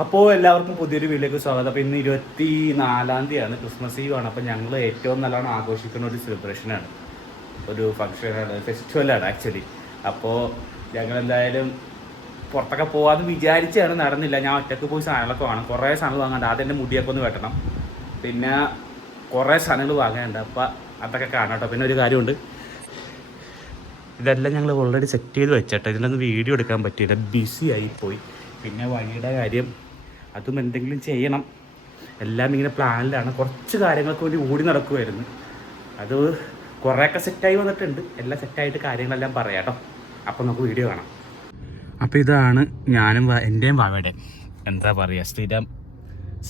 അപ്പോൾ എല്ലാവർക്കും പുതിയൊരു വീട്ടിലേക്ക് സ്വാഗതം. അപ്പോൾ ഇന്ന് 24-ാം തീയതിയാണ്, ക്രിസ്മസ് ഈവ് ആണ്. അപ്പോൾ ഞങ്ങൾ ഏറ്റവും നല്ലോണം ആഘോഷിക്കുന്ന ഒരു സെലിബ്രേഷനാണ്, ഒരു ഫംഗ്ഷനാണ്, ഫെസ്റ്റിവലാണ് ആക്ച്വലി. അപ്പോൾ ഞങ്ങൾ എന്തായാലും പുറത്തൊക്കെ പോകാമെന്ന് വിചാരിച്ചാണ്, നടന്നില്ല. ഞാൻ ഒറ്റയ്ക്ക് പോയി സാധനങ്ങളൊക്കെ വാങ്ങണം, കുറേ സാധനങ്ങൾ വാങ്ങാണ്ട്. ആദ്യം എൻ്റെ മുടിയൊക്കെ ഒന്ന് വെട്ടണം, പിന്നെ കുറേ സാധനങ്ങൾ വാങ്ങാനുണ്ട്. അപ്പോൾ അതൊക്കെ കാണാം കേട്ടോ. പിന്നെ ഒരു കാര്യമുണ്ട്, ഇതെല്ലാം ഞങ്ങൾ ഓൾറെഡി സെറ്റ് ചെയ്ത് വെച്ചിട്ട് ഇതിലൊന്നും വീഡിയോ എടുക്കാൻ പറ്റിയില്ല, ബിസി ആയിപ്പോയി. പിന്നെ വഴിയുടെ കാര്യം, അതും എന്തെങ്കിലും ചെയ്യണം. എല്ലാം ഇങ്ങനെ പ്ലാനിലാണ്. കുറച്ച് കാര്യങ്ങൾക്ക് വേണ്ടി ഓടി നടക്കുമായിരുന്നു. അത് കുറേയൊക്കെ സെറ്റായി വന്നിട്ടുണ്ട്. എല്ലാം സെറ്റായിട്ട് കാര്യങ്ങളെല്ലാം പറയാം കേട്ടോ. അപ്പോൾ നമുക്ക് വീഡിയോ കാണാം. അപ്പോൾ ഇതാണ് ഞാനും എൻ്റെയും വാവയുടെയും എന്താ പറയുക, സ്ഥിരം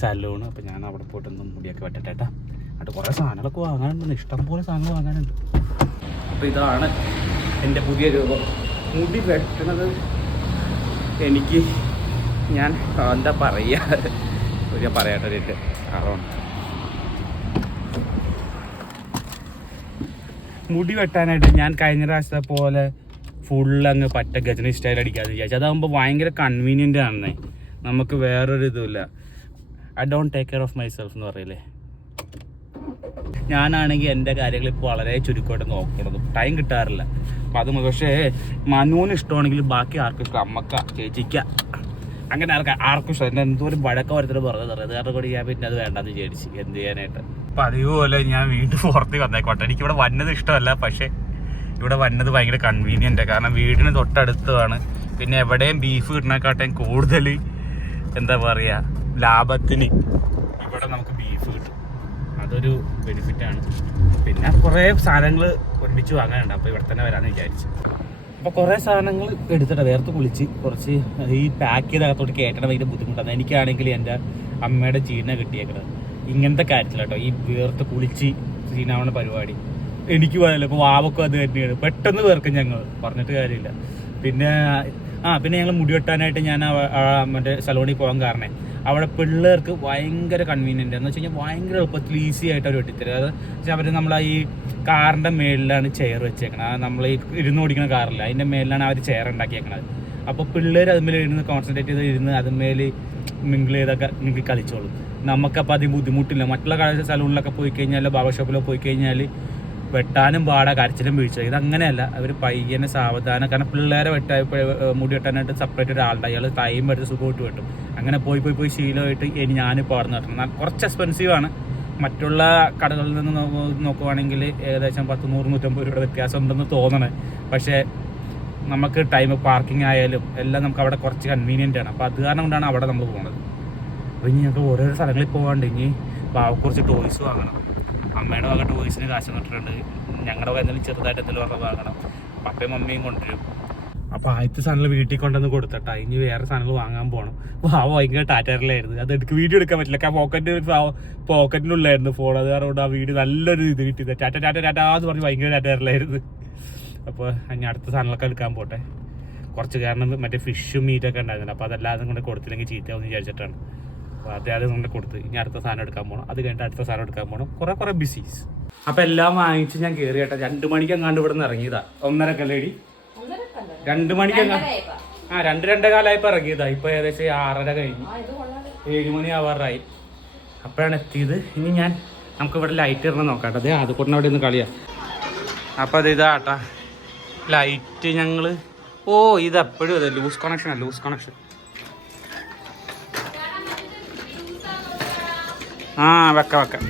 സലൂണ്. അപ്പോൾ ഞാൻ അവിടെ പോയിട്ടൊന്നും മുടിയൊക്കെ വെട്ടട്ടേട്ടാ. എന്നിട്ട് കുറേ സാധനങ്ങളൊക്കെ വാങ്ങാനുണ്ട്, ഇഷ്ടംപോലെ സാധനങ്ങൾ വാങ്ങാനുണ്ട്. അപ്പോൾ ഇതാണ് എൻ്റെ പുതിയ രൂപം. മുടി വെട്ടണത് എനിക്ക് ഞാൻ എന്താ പറയുക, ഒരു പറയാട്ടോ, ഒരു കാരണം മുടി വെട്ടാനായിട്ട് ഞാൻ കഴിഞ്ഞ പ്രാവശ്യത്തെ പോലെ ഫുള്ളങ്ങ് പറ്റ ഗജനി സ്റ്റൈൽ അടിക്കാതെ വിചാരിച്ചു. അതാകുമ്പോൾ ഭയങ്കര കൺവീനിയൻ്റ് ആണെന്നേ, നമുക്ക് വേറൊരു ഇതുമില്ല. I don't take care of myself എന്ന് പറയില്ലേ. ഞാനാണെങ്കിൽ എൻ്റെ കാര്യങ്ങൾ ഇപ്പോൾ വളരെ ചുരുക്കമായിട്ട് നോക്കണത്, ടൈം കിട്ടാറില്ല. അപ്പം അത് പക്ഷേ മനുവിന് ഇഷ്ടമാണെങ്കിൽ ബാക്കി ആർക്കും ഇഷ്ടം, അമ്മക്ക ചേച്ചിക്ക അങ്ങനെ ആർക്കും ഇഷ്ടം. എൻ്റെ എന്തോരം വഴക്കം വരുത്തിട്ട് പറഞ്ഞത് അത് കാരണം കൂടി ഞാൻ പിന്നെ അത് വേണ്ടെന്ന് വിചാരിച്ച് എന്ത് ചെയ്യാനായിട്ട്. അപ്പം അതേപോലെ ഞാൻ വീണ്ടും പുറത്ത് വന്നേക്കോട്ടെ. എനിക്കിവിടെ വന്നത് ഇഷ്ടമല്ല, പക്ഷേ ഇവിടെ വന്നത് ഭയങ്കര കൺവീനിയൻ്റ്. കാരണം വീടിന് തൊട്ടടുത്താണ്. പിന്നെ എവിടെയും ബീഫ് കിട്ടുന്നതിനെക്കാട്ടും കൂടുതൽ എന്താ പറയുക, ലാഭത്തിന് ഇവിടെ നമുക്ക് ബീഫ് കിട്ടും. അതൊരു ബെനിഫിറ്റാണ്. പിന്നെ കുറേ സാധനങ്ങൾ ഒരുമിച്ച് വാങ്ങാനുണ്ട്. അപ്പോൾ ഇവിടെ തന്നെ വരാമെന്ന് വിചാരിച്ചു. അപ്പോൾ കുറേ സാധനങ്ങൾ എടുത്തിട്ട് വേർത്ത് കുളിച്ച് കുറച്ച് ഈ പാക്ക് ചെയ്തകത്തോട്ട് കയറ്റണം ഭയങ്കര ബുദ്ധിമുട്ടാണ്. എനിക്കാണെങ്കിൽ എൻ്റെ അമ്മയുടെ ചീന കിട്ടിയേക്കണത് ഇങ്ങനത്തെ കാര്യത്തില്ല കേട്ടോ. ഈ വേർത്ത് കുളിച്ച് ചീനാവുന്ന പരിപാടി എനിക്ക് പോയല്ലോ. ഇപ്പോൾ വാവക്കും അത് തന്നെയാണ്, പെട്ടെന്ന് വേർക്കും ഞങ്ങൾ, പറഞ്ഞിട്ട് കാര്യമില്ല. പിന്നെ പിന്നെ ഞങ്ങൾ മുടി വെട്ടാനായിട്ട് ഞാൻ മറ്റേ സലോണിൽ പോകാൻ കാരണം അവിടെ പിള്ളേർക്ക് ഭയങ്കര കൺവീനിയൻ്റ് എന്ന് വെച്ച് കഴിഞ്ഞാൽ ഭയങ്കര എളുപ്പത്തിൽ ഈസി ആയിട്ട് അവർ വെട്ടിത്തരും. അത് വെച്ചാൽ അവർ നമ്മളെ ഈ കാറിൻ്റെ മേളിലാണ് ചെയർ വെച്ചേക്കണത്. നമ്മൾ ഈ ഇരുന്ന് ഓടിക്കുന്ന കാറില്ല, അതിൻ്റെ മേളിലാണ് അവർ ചെയർ ഉണ്ടാക്കിയേക്കണത്. അപ്പോൾ പിള്ളേർ അതുമേൽ ഇരുന്ന് കോൺസെൻട്രേറ്റ് ചെയ്ത് ഇരുന്ന് അതുമേൽ മിങ്കിൾ ചെയ്തൊക്കെ മിങ്കിൾ കളിച്ചോളും. നമുക്കപ്പോൾ അതിന് ബുദ്ധിമുട്ടില്ല. മറ്റുള്ള സലൂണിലൊക്കെ പോയി കഴിഞ്ഞാൽ, ബാർബർ ഷോപ്പിലോ പോയി കഴിഞ്ഞാൽ വെട്ടാനും പാടാ, കരച്ചിലും വീഴ്ച. ഇതങ്ങനെയല്ല, അവർ പയ്യനെ സാവധാനം. കാരണം പിള്ളേരെ മുടി വെട്ടാനായിട്ട് സെപ്പറേറ്റ് ഒരാളുണ്ട്, അയാൾ ടൈം എടുത്ത് സുഖമായിട്ട് വെട്ടും. അങ്ങനെ പോയി ശീലമായിട്ട് ഇനി ഞാനിപ്പോൾ അവിടെ നടത്തണം. കുറച്ച് എക്സ്പെൻസീവാണ്. മറ്റുള്ള കടകളിൽ നിന്ന് നോക്കുവാണെങ്കിൽ ഏകദേശം 100-150 രൂപയുടെ വ്യത്യാസം ഉണ്ടെന്ന് തോന്നണേ. പക്ഷേ നമുക്ക് ടൈം, പാർക്കിംഗ് ആയാലും എല്ലാം നമുക്ക് അവിടെ കുറച്ച് കൺവീനിയൻ്റ് ആണ്. അപ്പോൾ അത് കാരണം കൊണ്ടാണ് അവിടെ നമ്മൾ പോകുന്നത്. അപ്പോൾ ഇനി ഞങ്ങൾക്ക് ഓരോരോ സ്ഥലങ്ങളിൽ പോകാണ്ട് ഇനി കുറച്ച് ടോയ്സ് വാങ്ങണം. അമ്മയുടെ വക ടോയ്സിന് കാശ് തന്നിട്ടുണ്ട്. ഞങ്ങളുടെ വക എന്തെങ്കിലും ചെറുതായിട്ട് എന്തെങ്കിലും പറഞ്ഞാൽ വാങ്ങണം. പപ്പയും മമ്മിയും കൊണ്ടുവരും. അപ്പോൾ ആദ്യത്തെ സാധനങ്ങൾ വീട്ടിൽ കൊണ്ടുവന്ന് കൊടുത്തിട്ടാ ഇനി വേറെ സാധനങ്ങൾ വാങ്ങാൻ പോകണം. ഭയങ്കര ടാറ്ററിലായിരുന്നു. അത് വീഡിയോ എടുക്കാൻ പറ്റില്ല, പോക്കറ്റിനുള്ളായിരുന്നു ഫോൺ. അത് കാരണം ആ വീഡിയോ നല്ലൊരു ഇത് കിട്ടിയത്. ടാറ്റാന്ന് പറഞ്ഞ് ഭയങ്കര ടാറ്ററിലായിരുന്നു. അപ്പോൾ ഇനി അടുത്ത സാധനങ്ങളൊക്കെ എടുക്കാൻ പോട്ടെ. കുറച്ച് കാരണം മറ്റേ ഫിഷും മീറ്റൊക്കെ ഉണ്ടായിരുന്നു. അപ്പോൾ അതെല്ലാം കൊണ്ട് കൊടുത്തില്ലെങ്കിൽ ചീത്തയാവുമെന്ന് വിചാരിച്ചിട്ടാണ്. അപ്പോൾ അതായത് കൊണ്ട് കൊടുത്ത് ഇനി അടുത്ത സാധനം എടുക്കാൻ പോകണം. അത് കഴിഞ്ഞിട്ട് അടുത്ത സാധനം എടുക്കാൻ പോകണം. കുറേ ബിസീസ്. അപ്പോൾ എല്ലാം വാങ്ങിച്ച് ഞാൻ കയറി കേട്ടോ. 2 മണിക്ക് എങ്ങാണ്ട് ഇവിടെ നിന്ന് ഇറങ്ങിയതാ. 1:30 ലേഡി 2 മണിക്ക് 2:15 ഇറങ്ങിയതാ. ഇപ്പോൾ ഏകദേശം 6:30 കഴിഞ്ഞു, 7 മണി ആവാറായി. അപ്പോഴാണ് എത്തിയത്. ഇനി നമുക്ക് ഇവിടെ ലൈറ്റ് ഇടണം നോക്കാട്ടെ. അതെ അത് കൊണ്ടു അവിടെ നിന്ന് കളിയാ. അപ്പോൾ അത് ഇതാട്ടാ ലൈറ്റ്. ഞങ്ങൾ ഇത് എപ്പോഴും അതെ ലൂസ് കണക്ഷൻ. വെക്കാം.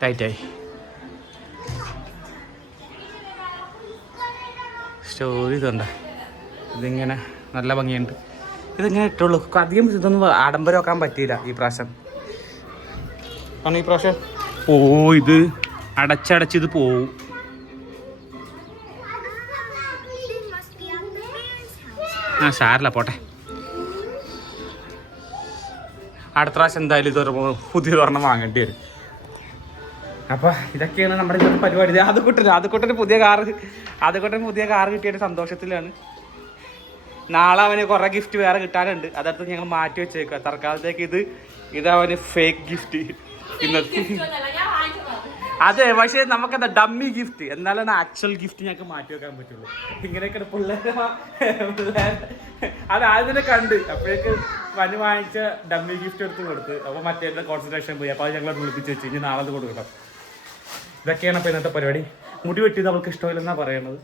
ടൈറ്റായി. സ്റ്റോറി ഇതുണ്ട്. ഇതിങ്ങനെ നല്ല ഭംഗിയുണ്ട്. ഇതിങ്ങനെ ഇട്ടുള്ളൂ. അധികം ഇതൊന്നും ആഡംബരം വെക്കാൻ പറ്റിയില്ല ഈ പ്രാവശ്യം. കാരണം ഈ പ്രാവശ്യം ഇത് അടച്ചത് പോവും. സാരല്ല, പോട്ടെ. അടുത്ത പ്രാവശ്യം എന്തായാലും പുതിയൊരെണ്ണം വാങ്ങേണ്ടി വരും. അപ്പോൾ ഇതൊക്കെയാണ് നമ്മുടെ ഇന്നത്തെ പരിപാടി. അതുകൊട്ടൊരു പുതിയ കാറ് കിട്ടിയൊരു സന്തോഷത്തിലാണ്. നാളെ അവന് കുറേ ഗിഫ്റ്റ് വേറെ കിട്ടാനുണ്ട്. അതടുത്ത് ഞങ്ങൾ മാറ്റി വെച്ചേക്കുക. തൽക്കാലത്തേക്ക് ഇതവന് ഫേക്ക് ഗിഫ്റ്റ് ഇന്നത്തെ. അതെ, പക്ഷേ നമുക്കെന്താ ഡമ്മി ഗിഫ്റ്റ്, എന്നാലാണ് ആക്ച്വൽ ഗിഫ്റ്റ് ഞങ്ങൾക്ക് മാറ്റി വെക്കാൻ പറ്റുള്ളൂ. ഇങ്ങനെയൊക്കെ പിള്ളേരെ അത് ആദ്യം തന്നെ കണ്ട് അപ്പോഴേക്ക് വന് വാങ്ങിച്ച ഡമ്മി ഗിഫ്റ്റ് എടുത്ത് കൊടുത്ത്. അപ്പോൾ മറ്റേ കോൺസെൻട്രേഷൻ പോയി. അപ്പോൾ അത് ഞങ്ങളെ വിളിപ്പിച്ച് വെച്ച് ഇനി നാളെ കൊടുക്കണം. ഇതൊക്കെയാണ് അപ്പോൾ ഇന്നത്തെ പരിപാടി. മുടി വെട്ടിയത് അവൾക്ക് ഇഷ്ടമില്ലെന്നാ പറയണത്.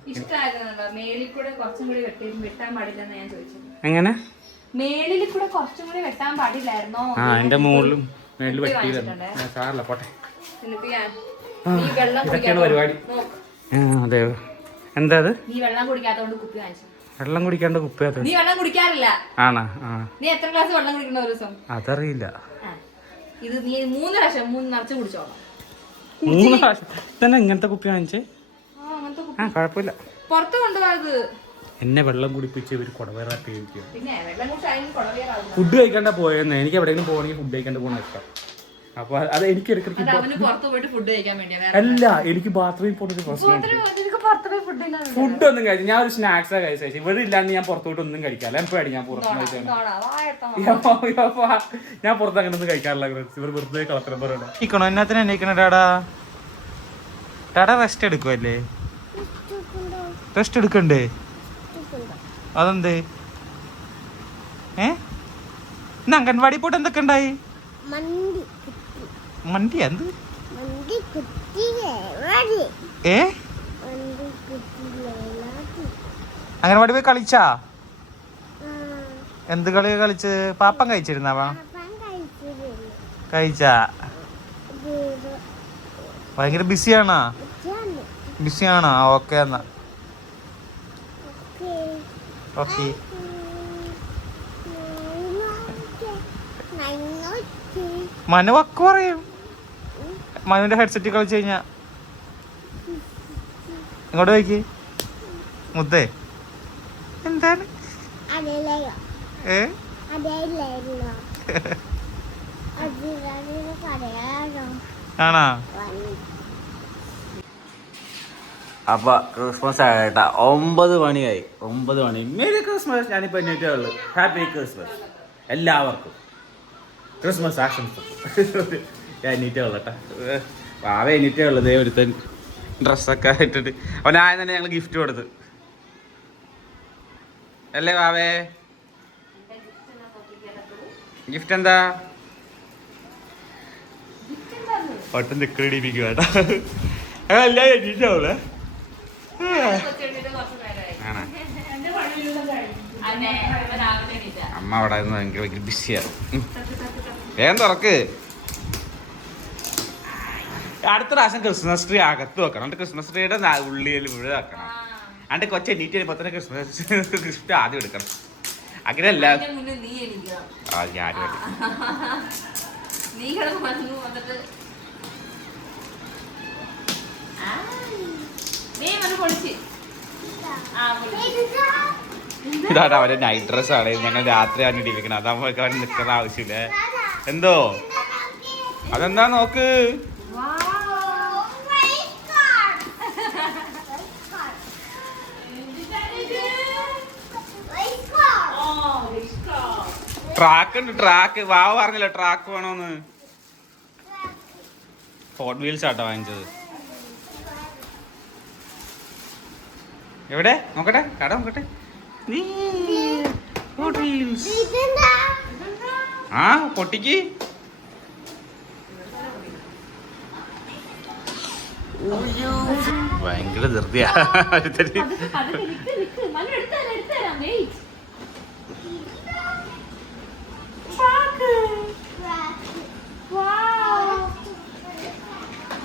എങ്ങനെ മേലിൽ കൂടെ കുറച്ചും കൂടി വെട്ടാൻ പാടില്ലായിരുന്നോ? ആ, എന്റെ മുകളിലും മേളിൽ വെട്ടിയില്ല. സാറല്ല, പോട്ടെ. ഇതൊക്കെയാണ് പരിപാടി. അതെ, എന്താ അത്? നീ വെള്ളം കുടിക്കാത്തോണ്ട് കുപ്പി വാങ്ങിച്ചു. വെള്ളം കുടിക്കാണ്ട് കുപ്പിയാത്ത? നീ വെള്ളം കുടിക്കാറില്ല. ആണോ? നീ എത്ര ഗ്ലാസ് വെള്ളം കുടിക്കണ ഒരു ദിവസം? അതറിയില്ല. ഇത് നീ 3 പ്രാവശ്യം നിറച്ച് കുടിച്ചോളാം. 3 പ്രാവശ്യം തന്നെ ഇങ്ങനത്തെ കുപ്പി വാങ്ങിച്ചേ? ആ, കുഴപ്പമില്ല. പുറത്ത് കൊണ്ടുപോയത് എന്നെ വെള്ളം കുടിപ്പിച്ച് ഒരു കുടവേറാക്കി ഫുഡ് കഴിക്കാണ്ട പോയെന്ന്. എനിക്ക് എവിടെയെങ്കിലും പോകണമെങ്കിൽ ഫുഡ് കഴിക്കാണ്ട് പോകണ ഇഷ്ടം. അപ്പൊ അത് എനിക്ക് അല്ല, എനിക്ക് ബാത്റൂമിൽ പോകുന്ന പ്രശ്നമുണ്ട്. ഫുഡ് ഒന്നും കഴിച്ചു, ഞാൻ ഒരു സ്നാക്സാ കഴിച്ചു. ഇവിടെ ഇല്ലാണ്ട് ഞാൻ പുറത്തോട്ട് ഒന്നും കഴിക്കാറില്ല. എപ്പോഴാണ് ഞാൻ പുറത്ത് കഴിച്ചാൽ ഞാൻ പുറത്ത് അങ്ങനെ ഒന്നും കഴിക്കാറില്ല. ഇവർ വെറുതെ കളത്തരം പറയണോ ഇക്കണോ എന്നാത്തിന് എണീക്കണ ടാടാ? ടാടാ റെസ്റ്റ് എടുക്കുമല്ലേ? റെസ്റ്റ് എടുക്കണ്ടേ? അതെന്തേ? ഇന്ന് അംഗൻവാടി പോയിട്ട് എന്തൊക്കെ ഉണ്ടായി? മണ്ടി എന്ത്? അംഗൻവാടി പോയി കളിച്ചാ? എന്ത് കളിയാ കളിച്ച്? പാപ്പം കഴിച്ചിരുന്നാവാ? കഴിച്ചാ? ഭയങ്കര ബിസിയാണോ? ബിസിയാണോ? ഓക്കെ എന്നാ. ഓക്കെ. മനു വക്ക് പറയും. മനുവിന്റെ ഹെഡ്സെറ്റ് കളിച്ചു കഴിഞ്ഞാ ഇങ്ങോട്ട് പോയിക്ക് മുത്തേ. എന്താണ്? ആണോ? അപ്പൊ ക്രിസ്മസ് ആയിട്ടാ 9 മണിയായി. 9 മണി. Merry Christmas. ഞാനിപ്പോ എണ്ണീറ്റേ ഉള്ളു. ഹാപ്പി ക്രിസ്മസ് എല്ലാവർക്കും. ക്രിസ്മസ് ആശംസ. ഞാൻ എണ്ണീറ്റേ ഉള്ളു കേട്ടാ. പാവ എണ്ണീറ്റേ ഉള്ളത്. ഒരുത്തൻ ഡ്രസ്സൊക്കെ ഇട്ടിട്ട് അവനായ തന്നെ ഞങ്ങൾ ഗിഫ്റ്റ് കൊടുത്ത് അല്ലേ പാവേ? ഗിഫ്റ്റ് എന്താ? ഒട്ടും നിക്കടിപ്പിക്കുക കേട്ടാ. എല്ലാം എണ്ണീറ്റേ ഉള്ളേ. അമ്മ അവിടെ നിന്ന് ഭയങ്കര ബിസിയാണ്. വേഗം തുറക്ക്. അടുത്ത പ്രാവശ്യം ക്രിസ്മസ് ട്രീ അകത്ത് വെക്കണം. എന്നിട്ട് ക്രിസ്മസ് ട്രീയുടെ ഉള്ളിൽ മുഴുവൻ വെക്കണം. എന്നിട്ട് കൊച്ചു എണ്ണീറ്റ് വരുമ്പോ തന്നെ ക്രിസ്മസ് ഗിഫ്റ്റ് ആദ്യം എടുക്കണം. അങ്ങനെയല്ല ഇതാണ് അവന്റെ നൈറ്റ് ഡ്രസ് ആണ്. ഞങ്ങൾ രാത്രിയാണ് ഇടിവിക്കണം. അതാകുമ്പോ അവൻ നിൽക്കുന്ന ആവശ്യമില്ല. എന്തോ അതെന്താ നോക്ക്. ട്രാക്ക് ഉണ്ട്. ട്രാക്ക് വാവ പറഞ്ഞില്ല ട്രാക്ക് വേണോന്ന്. ഹോട്ട് വീൽസ് ആട്ടോ വാങ്ങിച്ചത്. എവിടെ നോക്കട്ടെ, കട നോക്കട്ടെ. ആ പൊട്ടിക്ക്. ഭയങ്കര ധൃതിയാ.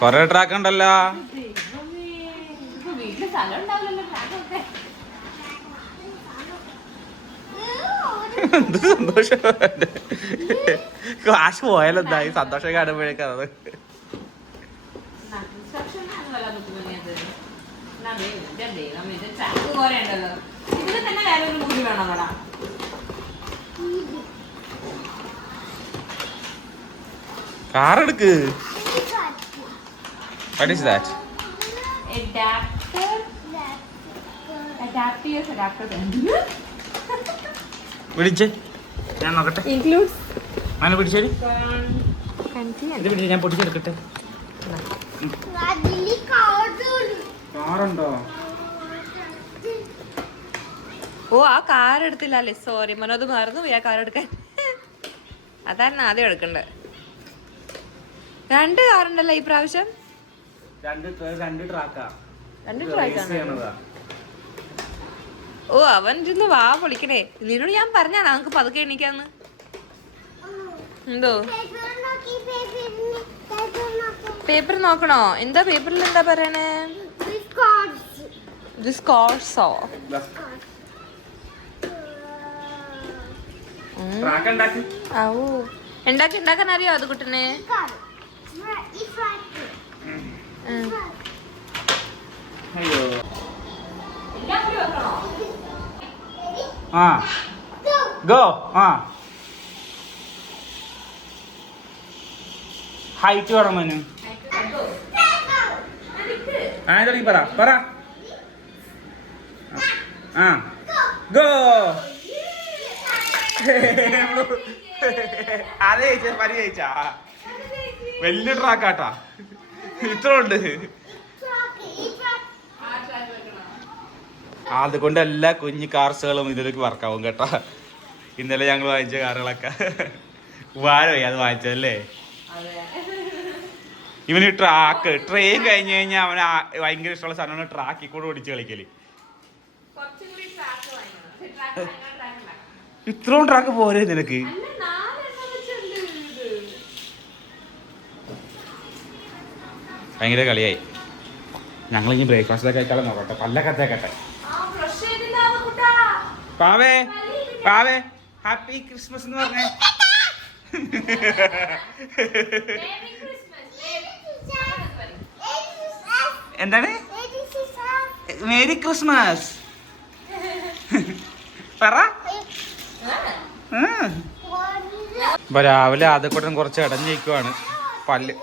കൊറേ ട്രാക്ക് ഉണ്ടല്ലോ. എന്ത് സന്തോഷം. കാശ് പോയാലെന്തായി സന്തോഷം കാണുമ്പോഴേക്കാണ് അത്. കാർ എടുക്ക്. What is that? വിളിച്ചേ ഞാൻ നോക്കട്ടെ. Includes അങ്ങനെ പിടിച്ചോടി ഇത് പിടിച്ച് ഞാൻ പൊട്ടിച്ചെടുക്കട്ടെ. കാറുണ്ടോ? ഓ ആ കാർ എടുത്തില്ലല്ലേ, സോറി മനോത് മറന്നു പോയി ആ കാർ എടുക്കാൻ. അതായിരുന്നു ആദ്യം എടുക്കണ്ടേ. 2 കാറുണ്ടല്ലോ ഈ പ്രാവശ്യം. 2 ട്രാക്കാ. 2 ട്രാക്കാണ്. ഓ അവൻ ഇരുന്ന് വാ പൊളിക്കണേ. നിന്നോട് ഞാൻ പറഞ്ഞാണ് നമുക്ക് പതുക്കെ എണീക്കാന്ന്. എന്തോ പേപ്പർ നോക്കണോ? എന്താ പേപ്പറിൽ എന്താ പറയണേ? ഡിസ്കോഴ്സോ? ഉണ്ടാക്കാൻ അറിയോ അത് കുട്ടനെ? ഗോ. ഹൈറ്റ് വേണം മനു. പറ. ഗോ. അതെ പരി ജയിച്ചാ. വലിയ ട്രാക്കാട്ടാ. ഇത്ര ഉണ്ട്. അതുകൊണ്ട് എല്ലാ കുഞ്ഞു കാർസുകളും ഇതിലേക്ക് വർക്കാവും കേട്ടാ. ഇന്നലെ ഞങ്ങൾ വാങ്ങിച്ച കാറുകളൊക്കെ വാരമായി അത് വാങ്ങിച്ചതല്ലേ. ഇവന് ട്രാക്ക് ട്രെയിൻ കഴിഞ്ഞ് കഴിഞ്ഞാൽ അവന് ഭയങ്കര ഇഷ്ടമുള്ള സാധനമാണ് ട്രാക്കിൽ കൂടെ ഓടിച്ച് കളിക്കല്. ഇത്രയും ട്രാക്ക് പോരെ നിനക്ക്? ഭയങ്കര കളിയായി. ഞങ്ങൾ ഇനി ബ്രേക്ക്ഫാസ്റ്റിലൊക്കെ കഴിക്കാതെ നോക്കട്ടെ. പല്ലൊക്കെ തേക്കട്ടെ. പാവേ ഹാപ്പി ക്രിസ്മസ് എന്ന് പറഞ്ഞേ. എന്താണ്? മേരി ക്രിസ്മസ് പറ. ഇപ്പൊ രാവിലെ ആദ്യക്കൂട്ടം കുറച്ച് ഇടഞ്ഞിരിക്കുവാണ്. പല്ല്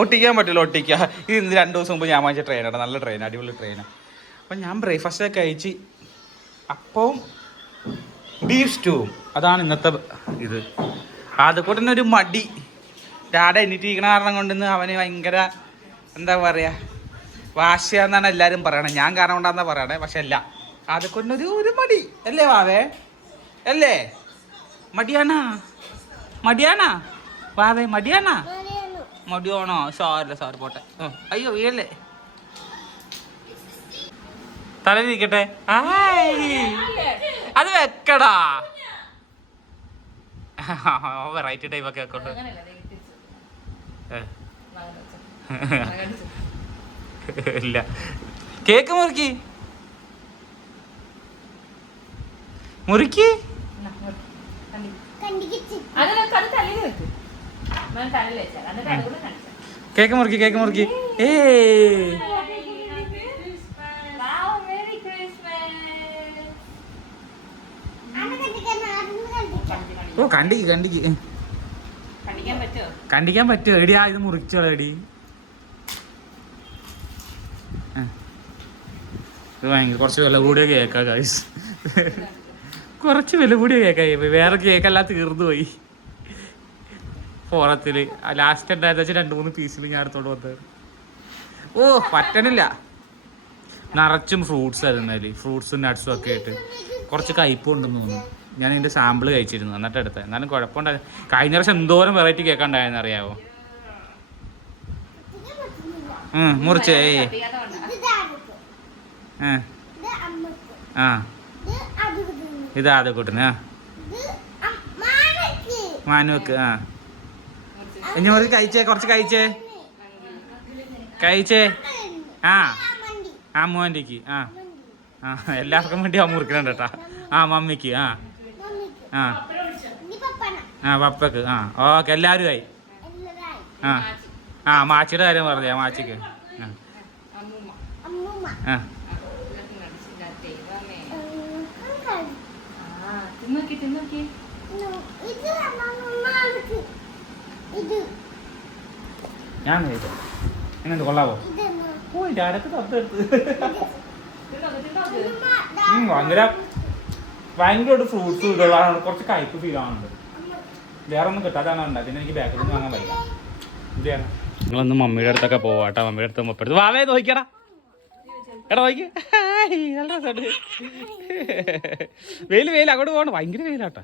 ഒട്ടിക്കാൻ പറ്റില്ല. ഒട്ടിക്കുക. ഇത് ഇന്ന് 2 ദിവസം മുമ്പ് ഞാൻ വാങ്ങിച്ച ട്രെയിനാണ്. നല്ല ട്രെയിൻ, അടിപൊളി ട്രെയിനാണ്. അപ്പം ഞാൻ ബ്രേക്ക്ഫാസ്റ്റൊക്കെ കഴിച്ച് അപ്പവും ബീഫ് സ്റ്റൂവും അതാണ് ഇന്നത്തെ ഇത്. ആദ്യക്കൂട്ടന്നെ ഒരു മടി. ഡാഡ എണീറ്റിരിക്കണ കാരണം കൊണ്ടിന്ന് അവന് ഭയങ്കര എന്താ പറയുക വാശിയാന്നാണ് എല്ലാവരും പറയണേ. ഞാൻ കാരണം കൊണ്ടാന്നാ പറയണേ. പക്ഷെ അല്ല, ആദ്യക്കൂട്ടനൊരു മടി അല്ലേ വാവേ? അല്ലേ? മടിയാണാ വാവേ? മടിയാണോ? സാറ് പോട്ടെ. അയ്യോ വീഴല്ലേ. തലയിരിക്കട്ടെ. അത് വെക്കടാ. വെറൈറ്റി ടൈപ്പൊക്കെ വെക്കോട്ടെ. ഇല്ല, കേക്ക് മുറുക്കി കേക്ക് മുറുക്കി. ഓ കണ്ടിക്കാൻ പറ്റുമോ? എടിയാ ഇത് മുറിച്ചോളൂ എടി. ഇത് ഭയങ്കര കുറച്ച് വില കൂടിയ കേക്കാ ഗൈസ്. കുറച്ച് വില കൂടിയ കേക്കായി. വേറെ കേക്കെല്ലാം തീർന്നു പോയി. ഫോറത്തില് ലാസ്റ്റ് ഉണ്ടായത് വെച്ചാൽ 2-3 പീസിൽ ഞാൻ അടുത്തോട്ട് വന്നത്. ഓ പറ്റണില്ല. നിറച്ചും ഫ്രൂട്ട്സ് ആയിരുന്നാല്. ഫ്രൂട്ട്സും നട്ട്സും ഒക്കെ ആയിട്ട് കുറച്ച് കയ്പുണ്ടെന്ന് തോന്നുന്നു. ഞാൻ ഇതിൻ്റെ സാമ്പിൾ കഴിച്ചിരുന്നു എന്നിട്ട് എടുത്തത്. എന്നാലും കുഴപ്പമുണ്ടായി. കഴിഞ്ഞ വർഷം എന്തോരം വെറൈറ്റി കേക്ക് ഉണ്ടായെന്ന് അറിയാവോ? മുറിച്ചേ. ഇത് ആദ്യം കൂട്ടുന്ന മാനുവക്ക്. ഇനി മുറി കഴിച്ചേ, കുറച്ച് കഴിച്ചേ. മോൻ്റെക്ക്. എല്ലാവർക്കും വേണ്ടി മുറിക്കണുണ്ട് കേട്ടാ. മമ്മിക്ക്. പപ്പക്ക്. ഓക്കെ എല്ലാവരും ആയി. മാച്ചിയുടെ കാര്യം പറഞ്ഞ മാച്ചിക്ക്. ഞാൻ എങ്ങനെ കൊള്ളാവോ? ഭയങ്കര ഫ്രൂട്ട്സ് ഇതുള്ളതാണ്. കുറച്ച് കയ്പ് ഫീൽ ആവുന്നുണ്ട്. വേറെ ഒന്നും കിട്ടാതാണ് ഉണ്ടാ, പിന്നെ എനിക്ക് ബാക്കിൽ നിന്ന് വാങ്ങാൻ പറ്റില്ല. എന്തിനാണ് നിങ്ങളൊന്ന് മമ്മിയുടെ അടുത്തൊക്കെ പോവാട്ടോ. മമ്മിയുടെ അടുത്ത് മൊപ്പെടുത്ത് വാവേ നോക്കിയടാ, എടാ നോക്കി. നല്ല രസമുണ്ട്. വെയിൽ അങ്ങോട്ട് പോകണം, ഭയങ്കര വെയിലാട്ടാ.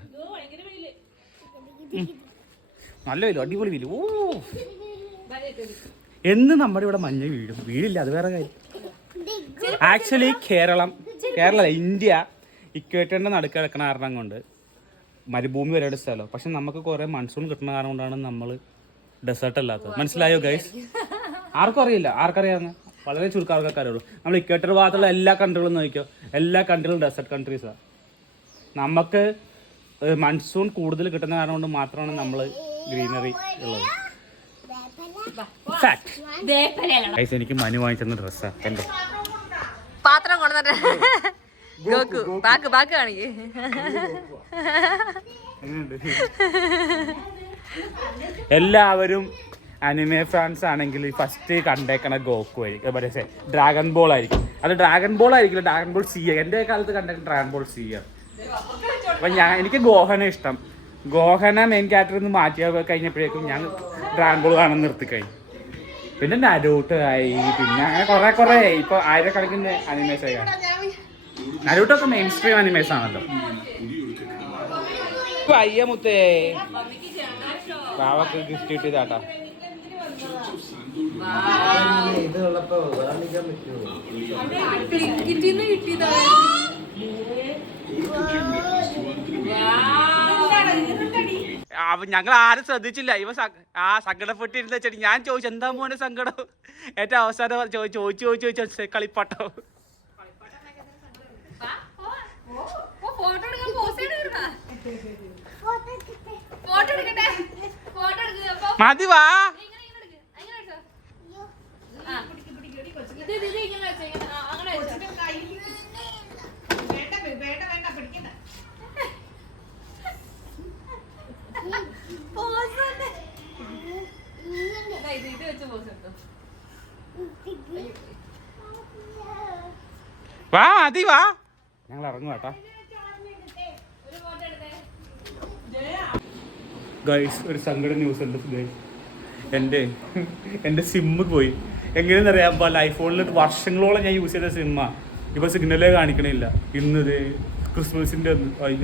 നല്ല വെയിലും അടിപൊളി വെയിലും. ഓ എന്ന് നമ്മുടെ ഇവിടെ മഞ്ഞ വീടില്ല, അത് വേറെ കാര്യം. ആക്ച്വലി കേരള ഇന്ത്യ ഇക്വേറ്ററിന്റെ നടുക്ക് കിടക്കണ കാരണം കൊണ്ട് മരുഭൂമി വരെയുടെ സ്ഥലം. പക്ഷെ നമുക്ക് കുറെ മൺസൂൺ കിട്ടുന്ന കാരണം കൊണ്ടാണ് നമ്മൾ ഡെസേർട്ട് അല്ലാത്തത്. മനസ്സിലായോ ഗൈസ്? ആർക്കും അറിയില്ല. ആർക്കറിയാവുന്ന വളരെ ചുരുക്കം ആൾക്കാർക്ക് അറിയുള്ളൂ. നമ്മൾ ഇക്വേറ്റർ ഭാഗത്തുള്ള എല്ലാ കൺട്രികളും നോക്കിയോ, എല്ലാ കൺട്രികളും ഡെസേർട്ട് കൺട്രീസാണ്. നമുക്ക് മൺസൂൺ കൂടുതൽ കിട്ടുന്ന കാരണം കൊണ്ട് മാത്രമാണ് നമ്മൾ ഗ്രീനറി ഉള്ളത്. എനിക്ക് മനു വാങ്ങിച്ചെന്ന ഡ്രസ്സാണ് എൻ്റെ പാത്രം കൊണ്ടുവന്നിട്ട് ഗോക്കു ബാക്ക് കാണിക്കേ. എല്ലാവരും അനിമെ ഫാൻസ് ആണെങ്കിൽ ഫസ്റ്റ് കണ്ടേക്കണ ഗോക്കു ആയിരിക്കും, പക്ഷേ ഡ്രാഗൺ ബോൾ ആയിരിക്കും. അത് ഡ്രാഗൺ ബോൾ ആയിരിക്കില്ല, ഡ്രാഗൺ ബോൾ സി. എൻ്റെ കാലത്ത് കണ്ടേക്കുന്ന ഡ്രാഗൺ ബോൾ സി ആണ്. അപ്പം എനിക്ക് ഗോഹനെ ഇഷ്ടം. ഗോഹന മെയിൻ ക്യാരക്ടറിൽ നിന്ന് മാറ്റി കഴിഞ്ഞപ്പോഴേക്കും ഞാൻ ഡ്രാഗൺ ബോൾ കാണാൻ നിർത്തിക്കഴിഞ്ഞു. പിന്നെ നരൂട്ടോ ആയി, പിന്നെ അങ്ങനെ കുറെ ഇപ്പൊ ആയിരക്കണക്കിന് അനിമേസ് ആയി. നരൂട്ടോ ഒക്കെ മെയിൻ സ്ട്രീം അനിമേസ് ആണല്ലോ. അയ്യ മുത്തേ ബാവക്ക് ഗിഫ്റ്റ് കിട്ടിയതാട്ടാ. ഞങ്ങൾ ആരും ശ്രദ്ധിച്ചില്ല. ഇവ സങ്കടപ്പെട്ടിരുന്ന വെച്ചിട്ട് ഞാൻ ചോദിച്ചു എന്താ മോനെ സങ്കടം. ഏറ്റവും അവസാനം ചോദിച്ചു കളിപ്പാട്ടോ. മതി വാ. വാ മതി വാ, ഞങ്ങൾ ഇറങ്ങും കേട്ടാ. ഗൈസ് ഒരു സങ്കട ന്യൂസ് ഉണ്ട് ഗൈസ്. എൻ്റെ സിമ്മ് പോയി. എങ്ങനെയെന്ന് അറിയാൻ പാടില്ല. ഐഫോണിൽ വർഷങ്ങളോളം ഞാൻ യൂസ് ചെയ്ത സിമ്മാണ്. ഇപ്പോൾ സിഗ്നലേ കാണിക്കണില്ല. ഇന്നത് ക്രിസ്മസിൻ്റെ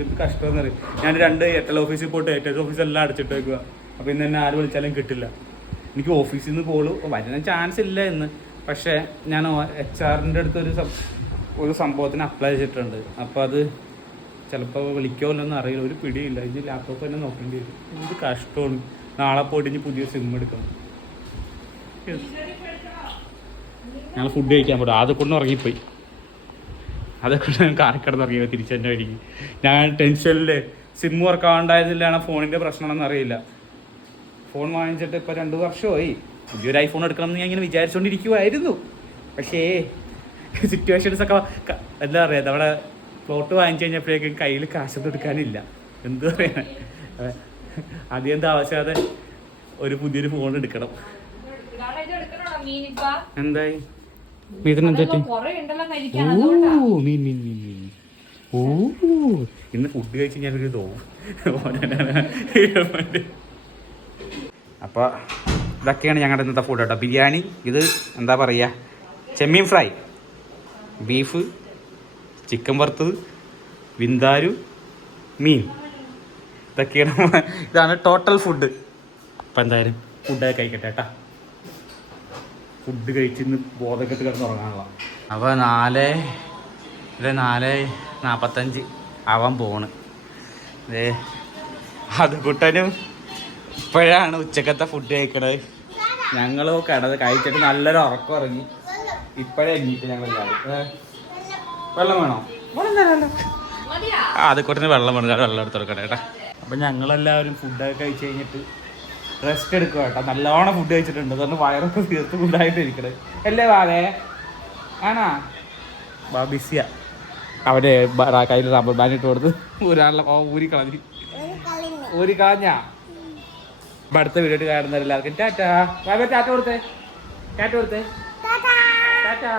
എന്ത് കഷ്ടമെന്ന് അറിയാം. ഞാൻ 2 എയർടെൽ ഓഫീസിൽ പോയിട്ട് എയർടെൽ ഓഫീസെല്ലാം അടച്ചിട്ട് വയ്ക്കുക. അപ്പോൾ ഇന്ന് തന്നെ ആര് വിളിച്ചാലും കിട്ടില്ല. എനിക്ക് ഓഫീസിൽ നിന്ന് കോള് വരുന്ന ചാൻസ് ഇല്ല ഇന്ന്. പക്ഷേ ഞാൻ HR-ൻ്റെ അടുത്ത് ഒരു സംഭവത്തിന് അപ്ലൈ ചെയ്തിട്ടുണ്ട്. അപ്പോൾ അത് ചിലപ്പോൾ വിളിക്കുമല്ലോന്ന് അറിയില്ല, ഒരു പിടിയില്ല. ഇനി ലാപ്ടോപ്പ് തന്നെ നോക്കേണ്ടി വരും. ഇത് കഷ്ടമാണ്. നാളെ പോയിട്ട് ഇനി പുതിയ സിം എടുക്കണം. ഞങ്ങൾ ഫുഡ് കഴിക്കാൻ പോലും അതൊക്കെ ഉറങ്ങിപ്പോയി. അതൊക്കെ ഞാൻ കാറിക്കിടന്ന് ഇറങ്ങിയത് തിരിച്ചെൻ്റെ വഴിക്ക്. ഞാൻ ടെൻഷനിൽ സിം വർക്കാണ്ടായതില്ലാണ് ഫോണിൻ്റെ പ്രശ്നമാണെന്ന് അറിയില്ല. ഫോൺ വാങ്ങിച്ചിട്ട് ഇപ്പോൾ 2 വർഷമായി. പുതിയൊരു ഐഫോൺ എടുക്കണമെന്ന് ഞാൻ ഇങ്ങനെ വിചാരിച്ചുകൊണ്ടിരിക്കുമായിരുന്നു. പക്ഷേ സിറ്റുവേഷൻസൊക്കെ എന്താ പറയുക, നമ്മുടെ പ്ലോട്ട് വാങ്ങിച്ചു കഴിഞ്ഞപ്പോഴേക്കും കയ്യിൽ കാശൊന്നും എടുക്കാനില്ല. എന്ത് പറയാൻ, അധികം താമസിയാതെ ഒരു പുതിയൊരു ഫോൺ എടുക്കണം. എന്തായി ഇന്ന് ഫുഡ് കഴിച്ച് ഞാനൊരു തോന്നും. അപ്പോൾ ഇതൊക്കെയാണ് ഞങ്ങളുടെ ഇന്നത്തെ ഫുഡ് കേട്ടോ. ബിരിയാണി, ഇത് എന്താ പറയുക, ചെമ്മീൻ ഫ്രൈ, ബീഫ്, ചിക്കൻ വറുത്തത്, വിന്താരു, മീൻ, ഇതാണ് ടോട്ടൽ ഫുഡ്. അപ്പം എന്തായാലും ഫുഡൊക്കെ കഴിക്കട്ടെ കേട്ടാ. ഫുഡ് കഴിച്ചിന്ന് ബോധക്കെട്ട് കിടന്ന് ഉറങ്ങാനുള്ള. അപ്പോൾ 4:45 ആവാൻ പോണ്. അത് കുട്ടനും ഇപ്പോഴാണ് ഉച്ചക്കത്തെ ഫുഡ് കഴിക്കണത്. ഞങ്ങൾ കഴിച്ചിട്ട് നല്ലൊരു ഉറക്കം ഇറങ്ങി. ഇപ്പോഴേ എണീറ്റ് ഞങ്ങൾ വെള്ളം വേണോ? വെള്ളം തരാമല്ലോ. അത് കുട്ടന് വെള്ളം വേണം, വെള്ളം എടുത്ത് കൊടുക്കട്ടെ കേട്ടാ. അപ്പം ഞങ്ങളെല്ലാവരും ഫുഡൊക്കെ കഴിച്ച് കഴിഞ്ഞിട്ട് റെസ്റ്റ് എടുക്കുക കേട്ടോ. നല്ലോണം ഫുഡ് കഴിച്ചിട്ടുണ്ട്, അതുകൊണ്ട് വയറൊക്കെ തീർത്ത് ഫുഡായിട്ടിരിക്കണേ അല്ലേ വാവേ? ആണാ വാ ബിസിയാ. അവൻ്റെ കയ്യിൽ റബ്ബർ ബാൻഡ് ഇട്ട് കൊടുത്ത് ഊരിക്കളഞ്ഞാ. അപ്പം അടുത്ത വീഡിയോ കാണുന്നവർ എല്ലാവർക്കും ടാറ്റാ. വാവേ ടാറ്റ കൊടുത്തേ, ടാറ്റ കൊടുത്തേ, ടാറ്റാ.